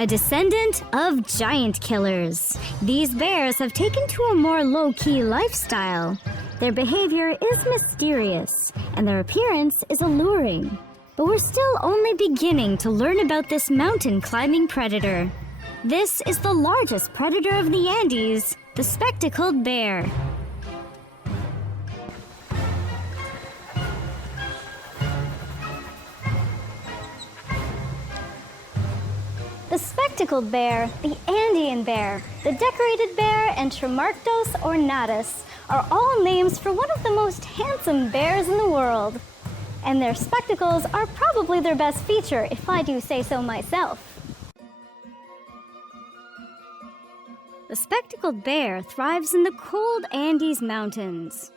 a descendant of giant killers. These bears have taken to a more low-key lifestyle. Their behavior is mysterious, and their appearance is alluring. But we're still only beginning to learn about this mountain climbing predator. This is the largest predator of the Andes, the spectacled bear. The spectacled bear, the Andean bear, the decorated bear, and Tremarctos ornatus are all names for one of the most handsome bears in the world. And their spectacles are probably their best feature, if I do say so myself. The spectacled bear thrives in the cold Andes Mountains.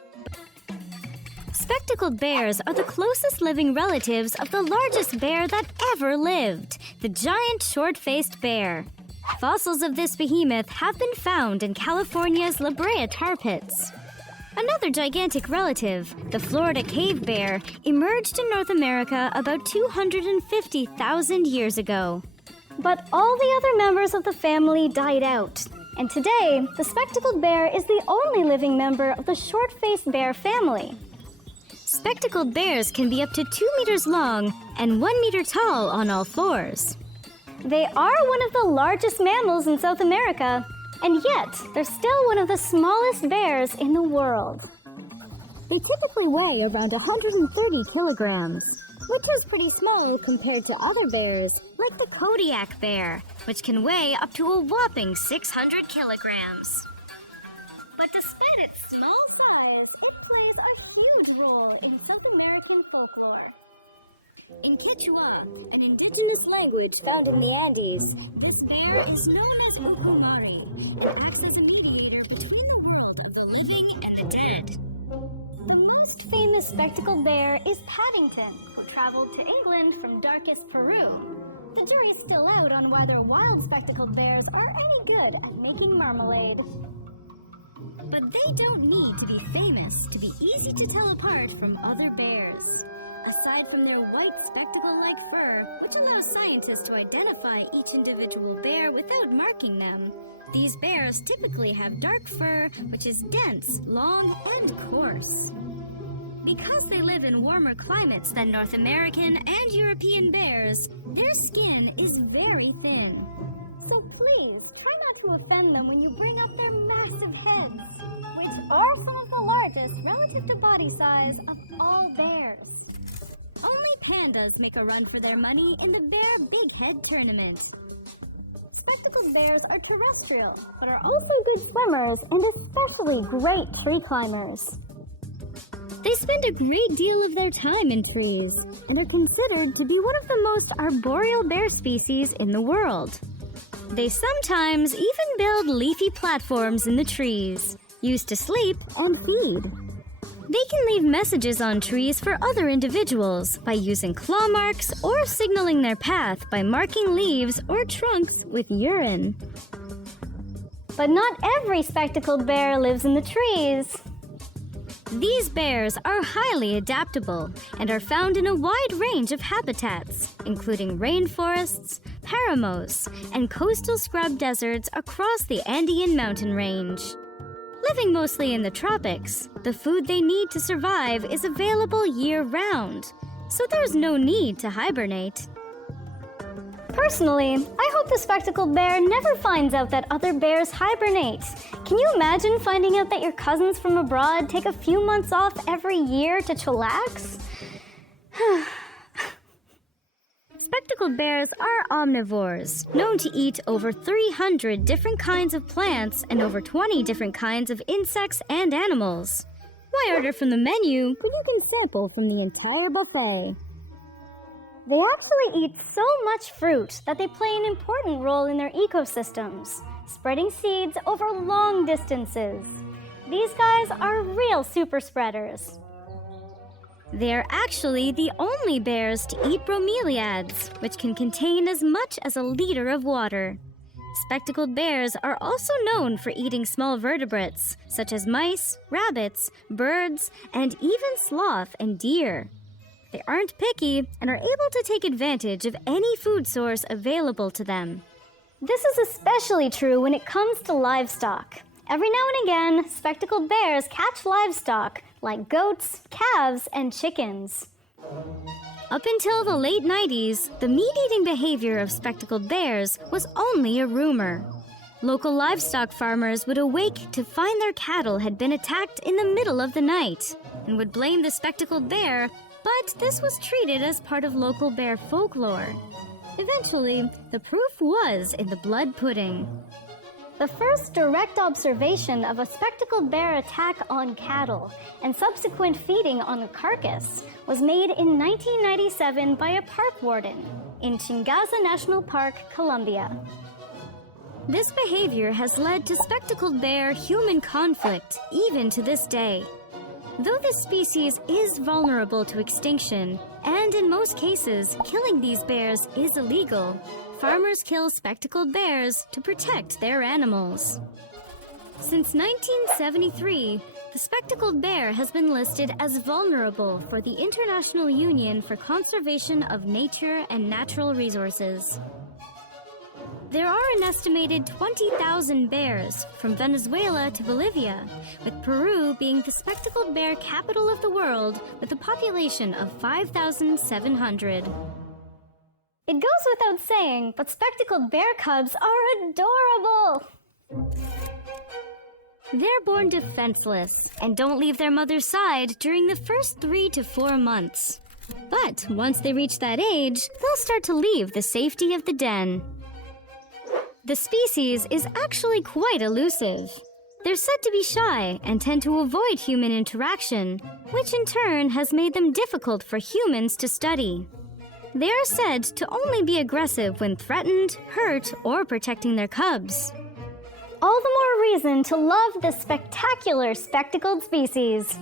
Spectacled bears are the closest living relatives of the largest bear that ever lived, the giant short-faced bear. Fossils of this behemoth have been found in California's La Brea tar pits. Another gigantic relative, the Florida cave bear, emerged in North America about 250,000 years ago. But all the other members of the family died out, and today, the spectacled bear is the only living member of the short-faced bear family. Spectacled bears can be up to 2 meters long and 1 meter tall on all fours. They are one of the largest mammals in South America, and yet they're still one of the smallest bears in the world. They typically weigh around 130 kilograms, which is pretty small compared to other bears, like the Kodiak bear, which can weigh up to a whopping 600 kilograms. But despite its small size, it plays a huge role in South American folklore. In Quechua, an indigenous language found in the Andes, this bear is known as Ukumari and acts as a mediator between the world of the living and the dead. The most famous spectacled bear is Paddington, who traveled to England from darkest Peru. The jury's still out on whether wild spectacled bears are any good at making marmalade. But they don't need to be famous to be easy to tell apart from other bears. Aside from their white spectacle-like fur, which allows scientists to identify each individual bear without marking them, these bears typically have dark fur, which is dense, long, and coarse. Because they live in warmer climates than North American and European bears, their skin is very thin. So please, try not to offend them when you bring up their massive heads, which are some of the largest relative to body size of all bears. Only pandas make a run for their money in the Bear Big Head tournament. Spectacled bears are terrestrial, but are also good swimmers and especially great tree climbers. They spend a great deal of their time in trees, and are considered to be one of the most arboreal bear species in the world. They sometimes even build leafy platforms in the trees, used to sleep and feed. They can leave messages on trees for other individuals by using claw marks or signaling their path by marking leaves or trunks with urine. But not every spectacled bear lives in the trees. These bears are highly adaptable and are found in a wide range of habitats, including rainforests, paramos, and coastal scrub deserts across the Andean mountain range. Living mostly in the tropics, the food they need to survive is available year-round, so there's no need to hibernate. Personally, I hope the spectacled bear never finds out that other bears hibernate. Can you imagine finding out that your cousins from abroad take a few months off every year to chillax? Spectacled bears are omnivores, known to eat over 300 different kinds of plants and over 20 different kinds of insects and animals. Why order from the menu when you can sample from the entire buffet? They actually eat so much fruit that they play an important role in their ecosystems, spreading seeds over long distances. These guys are real super spreaders. They're actually the only bears to eat bromeliads, which can contain as much as a liter of water. Spectacled bears are also known for eating small vertebrates, such as mice, rabbits, birds, and even sloth and deer. They aren't picky and are able to take advantage of any food source available to them. This is especially true when it comes to livestock. Every now and again, spectacled bears catch livestock like goats, calves, and chickens. Up until the late 90s, the meat-eating behavior of spectacled bears was only a rumor. Local livestock farmers would awake to find their cattle had been attacked in the middle of the night and would blame the spectacled bear, but this was treated as part of local bear folklore. Eventually, the proof was in the blood pudding. The first direct observation of a spectacled bear attack on cattle and subsequent feeding on the carcass was made in 1997 by a park warden in Chingaza National Park, Colombia. This behavior has led to spectacled bear-human conflict even to this day. Though this species is vulnerable to extinction, and in most cases, killing these bears is illegal, farmers kill spectacled bears to protect their animals. Since 1973, the spectacled bear has been listed as vulnerable for the International Union for Conservation of Nature and Natural Resources. There are an estimated 20,000 bears from Venezuela to Bolivia, with Peru being the spectacled bear capital of the world with a population of 5,700. It goes without saying, but spectacled bear cubs are adorable! They're born defenseless and don't leave their mother's side during the first 3 to 4 months. But once they reach that age, they'll start to leave the safety of the den. The species is actually quite elusive. They're said to be shy and tend to avoid human interaction, which in turn has made them difficult for humans to study. They are said to only be aggressive when threatened, hurt, or protecting their cubs. All the more reason to love this spectacular spectacled species.